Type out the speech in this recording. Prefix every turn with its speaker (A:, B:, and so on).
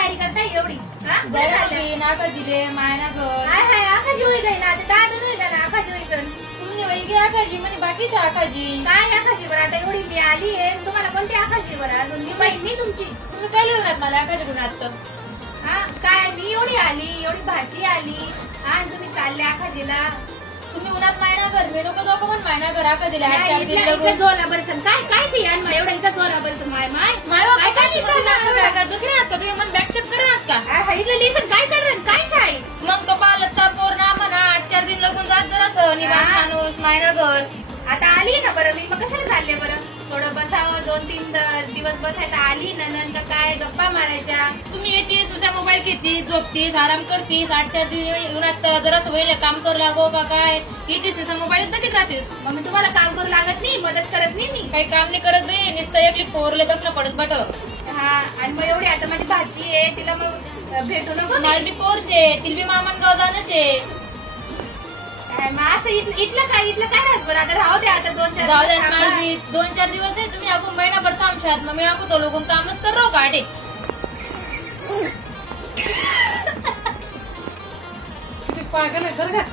A: तयारी करताय एवढी हा? काय झालं?
B: जायला नाका दिले मायना घर
A: हाय हाय आखाजी होई गई ना आता दादा नाही का ना आखाजी होई गण.
B: तुम्ही वैगे आखाजी म्हणे बाकीची आखाजी
A: काय आखाजी बरं आता एवढी मी आली आहे तुम्हाला कोणती आखाजी बरं अजून मी तुमची
B: तुम्ही काय लिहून मला आखाजी गुण आता
A: हा काय मी एवढी आली एवढी भाजी आली हा आणि तुम्ही चालले आखाजीला
B: तुम्ही उन्हात मायना घर मी नको दोघं पण मायना घर आखा दिले आठ चार
A: इथलं-
B: दिन
A: इथलं
B: लगून
A: जोला बरं सण. काय काय सियान मग एवढं इथं जोला बरं सण. माय माय
B: माय बाप
A: काय
B: काय
A: काय
B: तुम्ही
A: लिहिलं
B: असं
A: ना?
B: करा का दुसरे आहात का तुम्ही मन निवांत. माणूस मायना घर
A: आता आली ना बरं? मी मग कशाला चालले बरं? थोडं बसावं दोन तीन दिवस बसायचं. आली ना नंतर काय गप्पा मारायच्या?
B: तुम्ही येतीस तुझा मोबाईल घेतीस झोपतीस आराम करतीस आठ चार दिवस उन्हात जरा वहिले काम करू लागो का काय? येतीस तुझा मोबाईल बघित राहतीस
A: मग मी तुम्हाला काम करू लागत नाही मदत करत नाही मी.
B: काही काम नाही करत नाही नुसतं एकली पोरले जपणं पडत बट.
A: हा आणि मग एवढी आता माझी भाजी आहे तिला मग भेटू नको मी.
B: माझी पोरशे तिला बी मामन गाव जाणं
A: मग असं इथलं इथलं काय इथलं काय राहत बरं? आता राहू दे आता दोन चार
B: जाऊ द्या
A: दिवस थांबा.
B: माझी दोन चार दिवस आहे तुम्ही अगो महिनाभर थांबशात. मग मी अगो तो लोक कामच कर राहू गाडे.
C: पागल आहे बरं का?